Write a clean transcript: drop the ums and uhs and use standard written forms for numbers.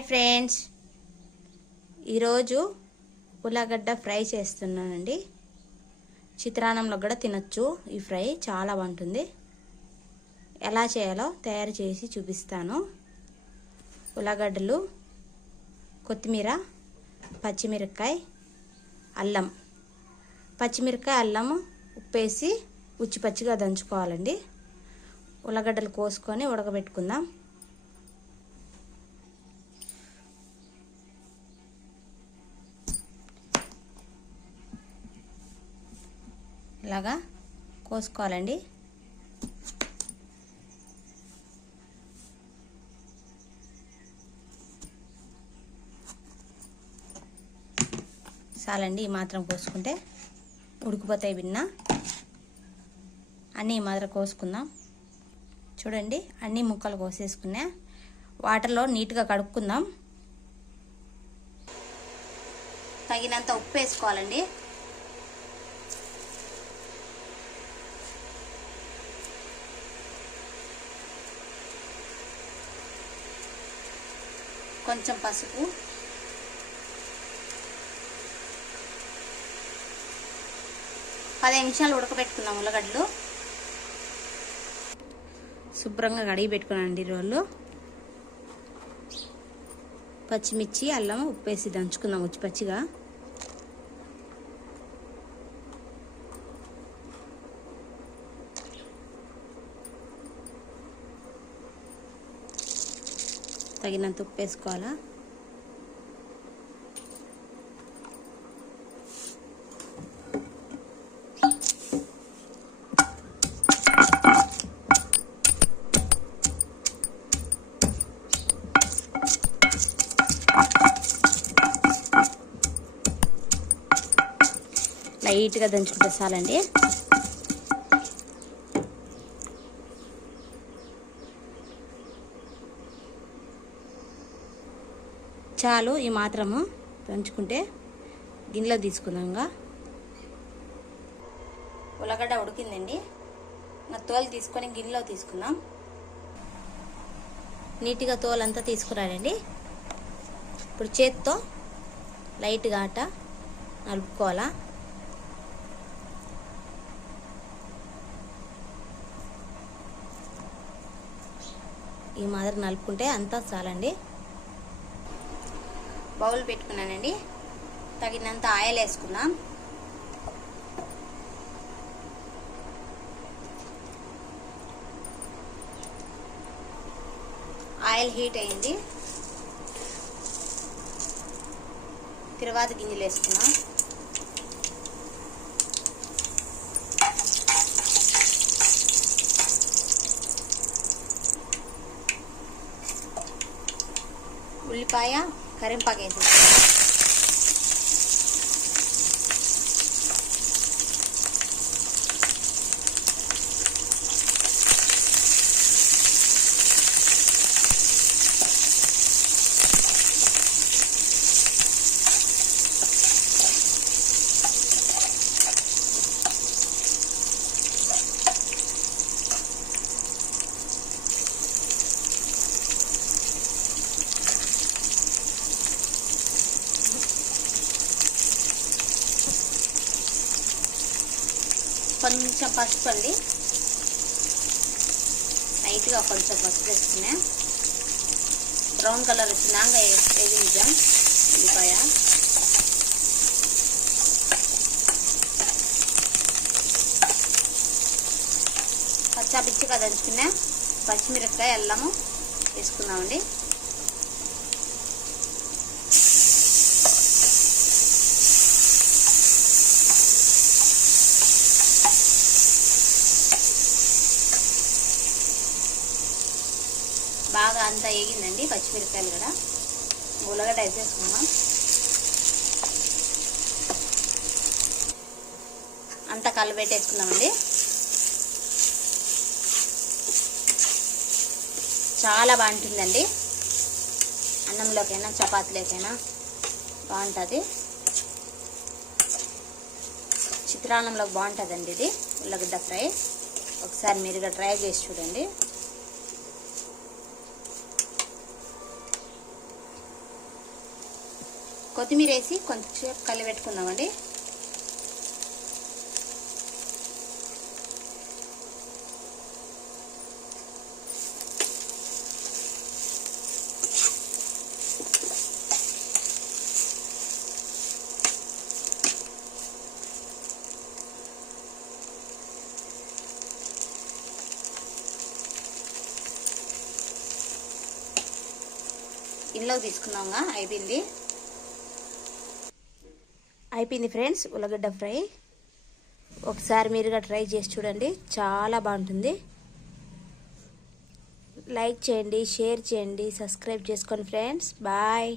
Hi friends, ఈరోజు ఉల్లగడ్డ fry చేస్తున్నానండి. చిత్రాన్నంలో కూడా తినొచ్చు. ఈ ఫ్రై చాలా బాగుంటుంది. ఎలా చేయాలో తయారు చేసి చూపిస్తాను. ఉల్లగడ్డలు, కొత్తిమీర, పచ్చిమిరపకాయ, అల్లం. పచ్చిమిరపకాయ, అల్లం ఉప్పేసి పచ్చిగా దంచుకోవాలండి. ఉల్లగడ్డలు కోసుకొని ఉడకబెట్టుకుందాం. ఇలాగా కోసుకోవాలండి. చాలండి, ఈ మాత్రం కోసుకుంటే ఉడికిపోతాయి. బిన్న అన్నీ ఈ మాత్రం కోసుకుందాం. చూడండి, అన్ని ముక్కలు కోసేసుకున్నా. వాటర్లో నీట్గా కడుక్కుందాం. తగినంత ఉప్పు వేసుకోవాలండి. కొంచెం పసుపు, పది నిమిషాలు ఉడకబెట్టుకున్నాం. ఉల్లగడ్డలు శుభ్రంగా కడిగి పెట్టుకున్నానండి. రోళ్ళు పచ్చిమిర్చి, అల్లం ఉప్పేసి దంచుకుందాం పచ్చిగా. తగినంత ఉప్పు వేసుకోవాలా. లైట్గా దంచుకుంటే చాలండి. చాలు, ఈ మాత్రము దంచుకుంటే గిన్నెలో తీసుకుందాంగా. ఉల్లగడ్డ ఉడికిందండి. ఇంకా తోలు తీసుకొని గిన్నెలో తీసుకుందాం. నీట్గా తోలంతా తీసుకురాలండి. ఇప్పుడు చేత్తో లైట్గా ఆట నలుపుకోవాలా. ఈ మాదిరి నలుపుకుంటే అంతా చాలండి. బౌల్ పెట్టుకున్నానండి. తగినంత ఆయిల్ వేసుకుందాం. ఆయిల్ హీట్ అయింది. తర్వాత గింజలు వేసుకున్నాం. ఉల్లిపాయ, కరింపాకు వేసేసుకున్నాం. కొంచెం పసుపు అండి, లైట్గా కొంచెం పసుపు వేసుకున్నా. బ్రౌన్ కలర్ వచ్చినాక వేయించాం ఉల్లిపాయ. పచ్చిగా దంచుకున్నా పచ్చిమిరపకాయ, అల్లము వేసుకున్నామండి. బాగా అంతా వేగిందండి పచ్చిమిరపకాయలు కూడా. ఉల్లగడ్డ వేసేసుకున్నాం. అంతా కలబెట్టేసుకున్నామండి. చాలా బాగుంటుందండి. అన్నంలోకైనా చపాతీలోకైనా బాగుంటుంది. చిత్రాన్నంలోకి బాగుంటుందండి ఇది ఉల్లగడ్డ ఫ్రై. ఒకసారి మీరుగా ట్రై చేసి చూడండి. కొత్తిమీర వేసి కొంచెం కలిపెట్టుకుందామండి. ఇంట్లోకి తీసుకున్నాంగా, అయిపోయింది ఫ్రెండ్స్ ఉల్లగడ్డ ఫ్రై. ఒకసారి మీరుగా ట్రై చేసి చూడండి, చాలా బాగుంటుంది. లైక్ చేయండి, షేర్ చేయండి, సబ్స్క్రైబ్ చేసుకోండి ఫ్రెండ్స్. బాయ్.